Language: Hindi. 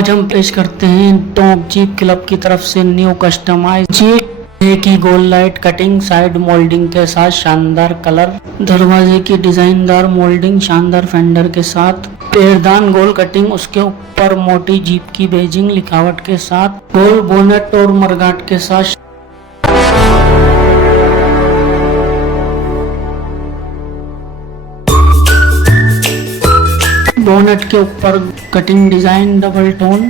आज हम पेश करते हैं टोंक जीप क्लब की तरफ से न्यू कस्टमाइज जीप की गोल लाइट कटिंग साइड मोल्डिंग के साथ शानदार कलर, दरवाजे की डिजाइनदार मोल्डिंग, शानदार फेंडर के साथ पैरदान गोल कटिंग, उसके ऊपर मोटी जीप की बेजिंग लिखावट के साथ गोल बोनेट और मरगाट के साथ बोनेट के ऊपर कटिंग डिजाइन डबल टोन